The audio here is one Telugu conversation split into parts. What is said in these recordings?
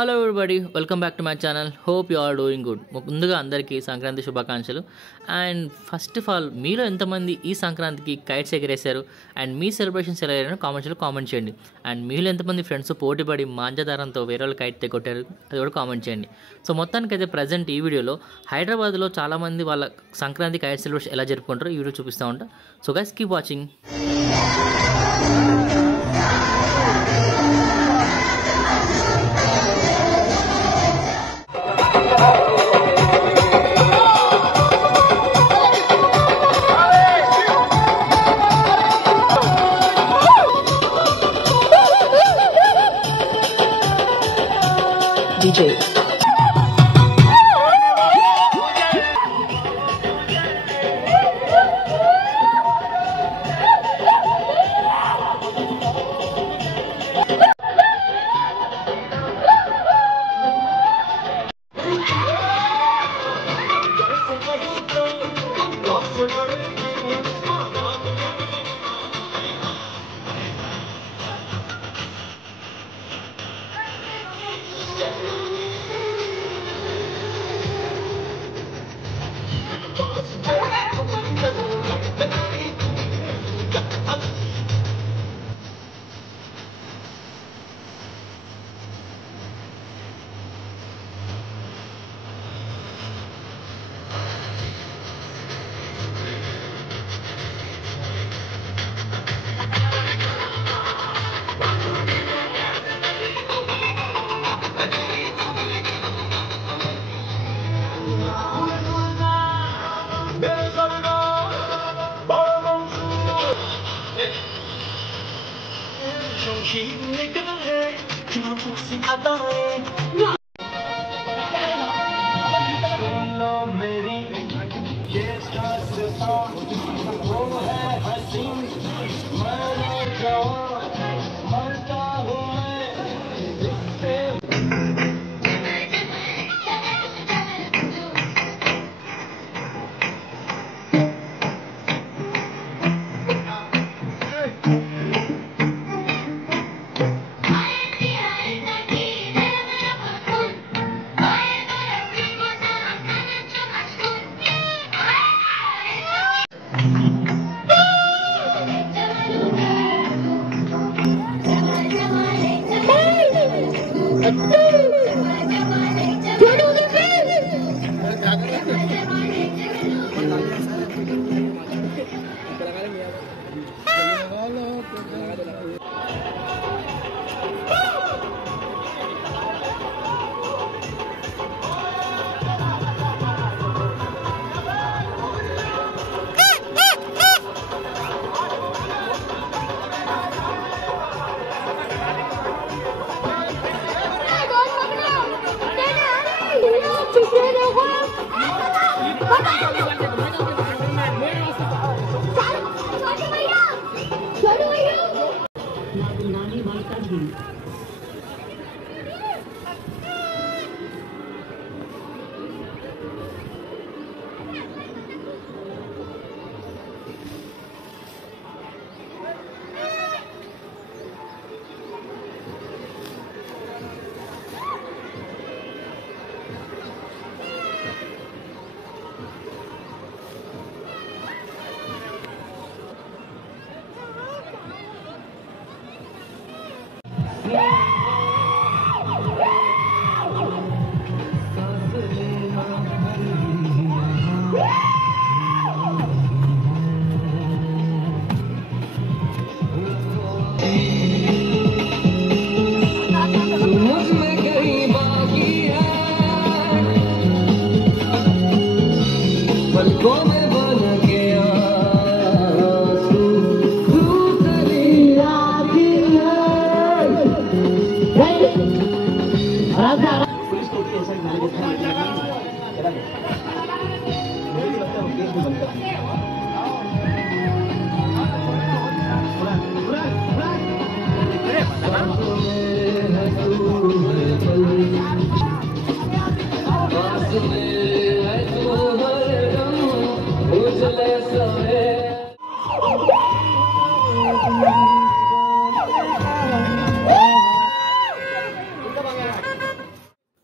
Hello everybody, welcome back to my channel. Hope you are doing good. ముందుగా అందరికీ సంక్రాంతి శుభాకాంక్షలు. అండ్ ఫస్ట్ ఆఫ్ ఆల్, మీలో ఎంతమంది ఈ సంక్రాంతికి కైట్స్ ఎగరేశారు అండ్ మీ సెలబ్రేషన్స్ ఎలా అయ్యారో కామెంట్స్లో కామెంట్ చేయండి. అండ్ మీలో ఎంతమంది ఫ్రెండ్స్ పోటీపడి మాంజదారంతో వేరే వాళ్ళు కైట్ తెగొట్టారు అది కూడా కామెంట్ చేయండి. సో మొత్తానికైతే ప్రజెంట్ ఈ వీడియోలో హైదరాబాద్లో చాలామంది వాళ్ళ సంక్రాంతి కైట్ సెలబ్రేషన్ ఎలా జరుపుకుంటారో ఈ వీడియో చూపిస్తూ ఉంటా. So guys, keep watching. DJ.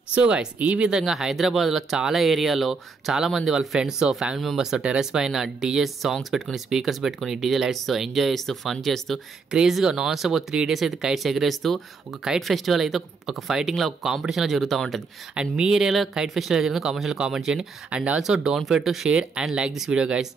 So guys ఈ విధంగా హైదరాబాద్లో చాలా ఏరియాలో చాలామంది వాళ్ళ ఫ్రెండ్స్తో ఫ్యామిలీ మెంబర్స్తో టెర్రస్ పైన డీజే సాంగ్స్ పెట్టుకుని స్పీకర్స్ పెట్టుకుని డీజే లైట్స్తో ఎంజాయ్ చేస్తూ ఫన్ చేస్తూ క్రేజీగా నాన్ స్టాప్ 3 days అయితే కైట్స్ ఎగరేస్తూ ఒక కైట్ ఫెస్టివల్ అయితే ఒక ఫైటింగ్లో ఒక కాంపిటీషన్లో జరుగుతూ ఉంటుంది. అండ్ మీ ఏరియాలో కైట్ ఫెస్టివల్ జరిగిందో కామెంట్స్లో కామెంట్ చేయండి. And also don't forget to share and like this video guys.